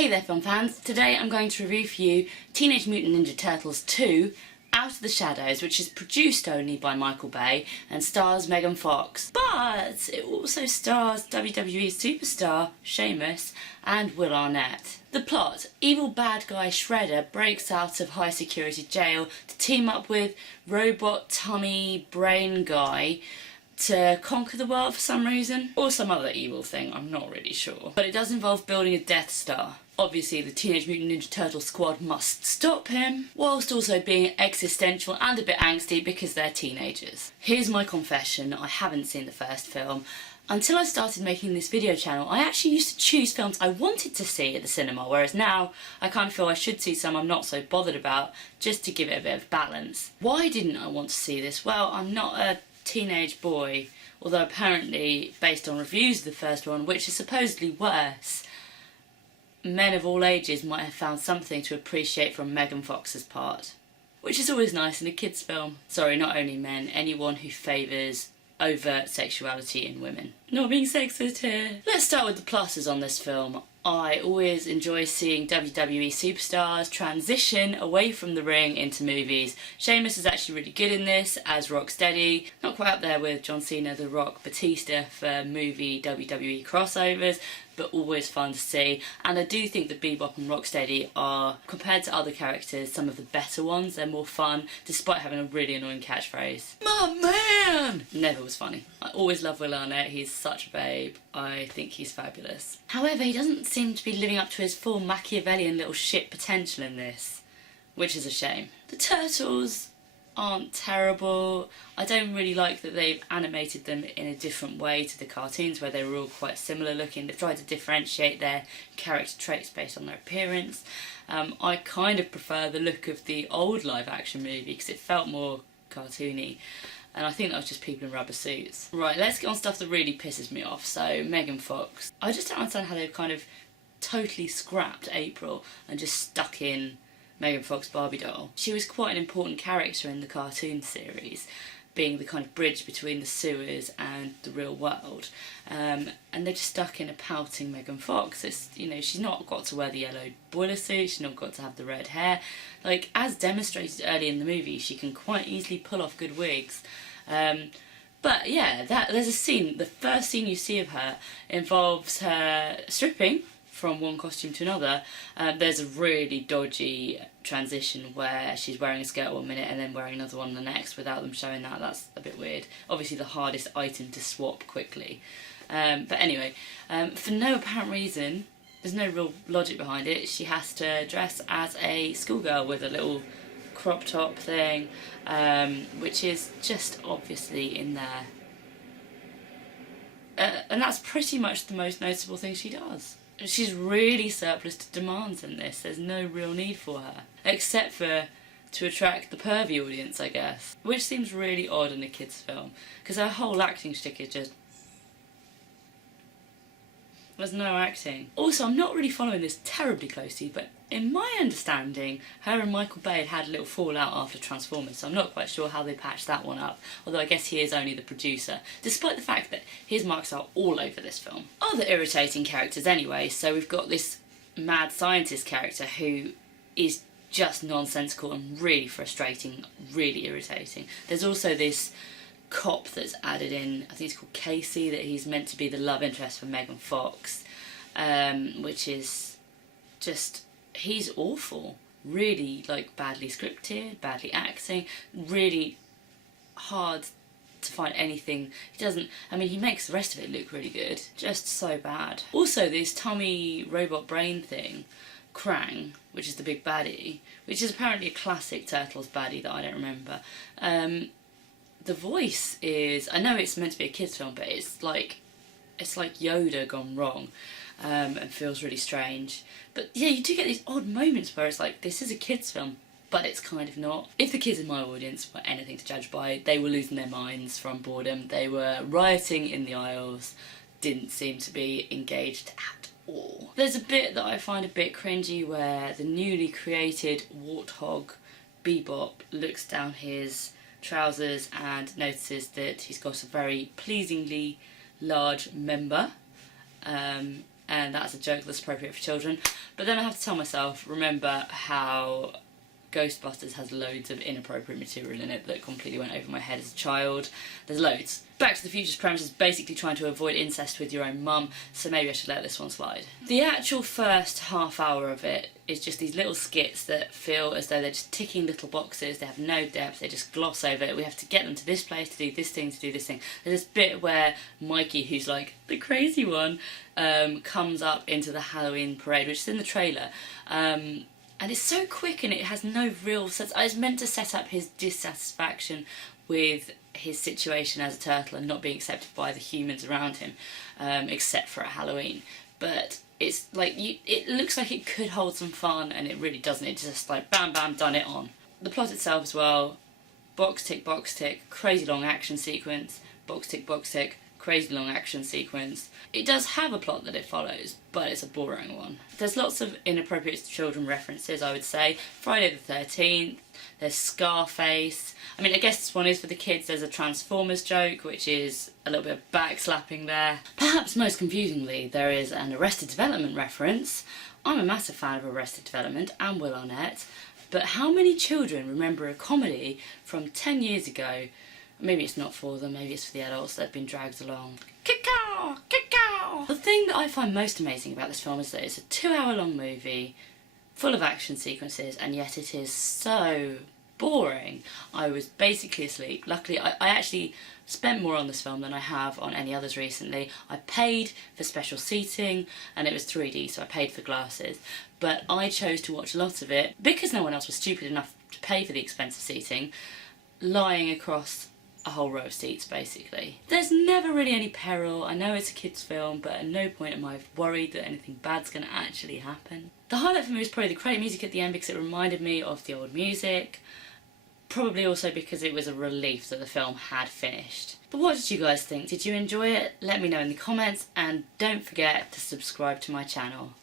Hey there film fans, today I'm going to review for you Teenage Mutant Ninja Turtles 2 Out of the Shadows, which is produced only by Michael Bay and stars Megan Fox. But it also stars WWE superstar Sheamus and Will Arnett. The plot: evil bad guy Shredder breaks out of high security jail to team up with robot tummy brain guy to conquer the world for some reason, or some other evil thing, I'm not really sure. But it does involve building a Death Star. Obviously the Teenage Mutant Ninja Turtle squad must stop him, whilst also being existential and a bit angsty because they're teenagers. Here's my confession, I haven't seen the first film. Until I started making this video channel, I actually used to choose films I wanted to see at the cinema, whereas now I kind of feel I should see some I'm not so bothered about, just to give it a bit of balance. Why didn't I want to see this? Well, I'm not a teenage boy, although apparently, based on reviews of the first one, which is supposedly worse, men of all ages might have found something to appreciate from Megan Fox's part. Which is always nice in a kids' film. Sorry, not only men, anyone who favours overt sexuality in women. Not being sexist here. Let's start with the pluses on this film. I always enjoy seeing WWE superstars transition away from the ring into movies. Sheamus is actually really good in this as Rocksteady. Not quite up there with John Cena, The Rock, Batista for movie WWE crossovers, but always fun to see. And I do think that Bebop and Rocksteady are, compared to other characters, some of the better ones. They're more fun, despite having a really annoying catchphrase. My man! Never was funny. I always love Will Arnett, he's such a babe. I think he's fabulous. However, he doesn't seem to be living up to his full Machiavellian little shit potential in this, which is a shame. The Turtles aren't terrible. I don't really like that they've animated them in a different way to the cartoons where they were all quite similar looking. They've tried to differentiate their character traits based on their appearance. I kind of prefer the look of the old live action movie because it felt more cartoony. And I think that was just people in rubber suits. Right, let's get on stuff that really pisses me off. So, Megan Fox. I just don't understand how they've kind of totally scrapped April and just stuck in Megan Fox Barbie doll. She was quite an important character in the cartoon series, being the kind of bridge between the sewers and the real world. And they're just stuck in a pouting Megan Fox. It's, you know, she's not got to wear the yellow boiler suit, she's not got to have the red hair. Like, as demonstrated early in the movie, she can quite easily pull off good wigs. But yeah, there's a scene, the first scene you see of her involves her stripping from one costume to another. There's a really dodgy transition where she's wearing a skirt 1 minute and then wearing another one the next without them showing that. That's a bit weird. Obviously the hardest item to swap quickly. But anyway, for no apparent reason, there's no real logic behind it, she has to dress as a schoolgirl with a little crop top thing, which is just obviously in there. And that's pretty much the most noticeable thing she does. She's really surplus to demands in this. There's no real need for her, except for to attract the pervy audience, I guess. Which seems really odd in a kids' film, because her whole acting shtick is just... there's no acting. Also, I'm not really following this terribly closely, but in my understanding, her and Michael Bay had a little fallout after Transformers, so I'm not quite sure how they patched that one up, although I guess he is only the producer, despite the fact that his marks are all over this film. Other irritating characters anyway, so we've got this mad scientist character who is just nonsensical and really frustrating, really irritating. There's also this cop that's added in, I think it's called Casey, that he's meant to be the love interest for Megan Fox, which is just... he's awful. Really, like, badly scripted, badly acting, really hard to find anything. He doesn't... I mean, he makes the rest of it look really good. Just so bad. Also, this tummy robot brain thing, Krang, which is the big baddie, which is apparently a classic Turtles baddie that I don't remember. The voice is... I know it's meant to be a kids' film, but it's like Yoda gone wrong. And feels really strange. But yeah, you do get these odd moments where it's like, this is a kids' film, but it's kind of not. If the kids in my audience were anything to judge by, they were losing their minds from boredom. They were rioting in the aisles, didn't seem to be engaged at all. There's a bit that I find a bit cringy where the newly created warthog Bebop looks down his trousers and notices that he's got a very pleasingly large member. and that's a joke that's appropriate for children. But then I have to tell myself, remember how Ghostbusters has loads of inappropriate material in it that completely went over my head as a child. There's loads. Back to the Future's premise is basically trying to avoid incest with your own mum, so maybe I should let this one slide. The actual first half hour of it is just these little skits that feel as though they're just ticking little boxes. They have no depth, they just gloss over it. We have to get them to this place to do this thing, to do this thing. There's this bit where Mikey, who's like the crazy one, comes up into the Halloween parade, which is in the trailer. And it's so quick and it has no real sense. It's meant to set up his dissatisfaction with his situation as a turtle and not being accepted by the humans around him, except for at Halloween. But it's like, it looks like it could hold some fun and it really doesn't. It's just like bam bam, done it on. The plot itself as well, box tick, crazy long action sequence, box tick, crazy long action sequence. It does have a plot that it follows, but it's a boring one. There's lots of inappropriate children references, I would say. Friday the 13th, there's Scarface. I mean, I guess this one is for the kids. There's a Transformers joke, which is a little bit of backslapping there. Perhaps most confusingly, there is an Arrested Development reference. I'm a massive fan of Arrested Development and Will Arnett, but how many children remember a comedy from 10 years ago? Maybe it's not for them, maybe it's for the adults that have been dragged along. Kick-ow! Kick-ow! The thing that I find most amazing about this film is that it's a 2-hour-long movie, full of action sequences, and yet it is so boring. I was basically asleep. Luckily, I actually spent more on this film than I have on any others recently. I paid for special seating, and it was 3D, so I paid for glasses. But I chose to watch lots of it, because no one else was stupid enough to pay for the expensive seating, lying across a whole row of seats, basically. There's never really any peril. I know it's a kids' film, but at no point am I worried that anything bad's going to actually happen. The highlight for me was probably the credit music at the end because it reminded me of the old music. Probably also because it was a relief that the film had finished. But what did you guys think? Did you enjoy it? Let me know in the comments, and don't forget to subscribe to my channel.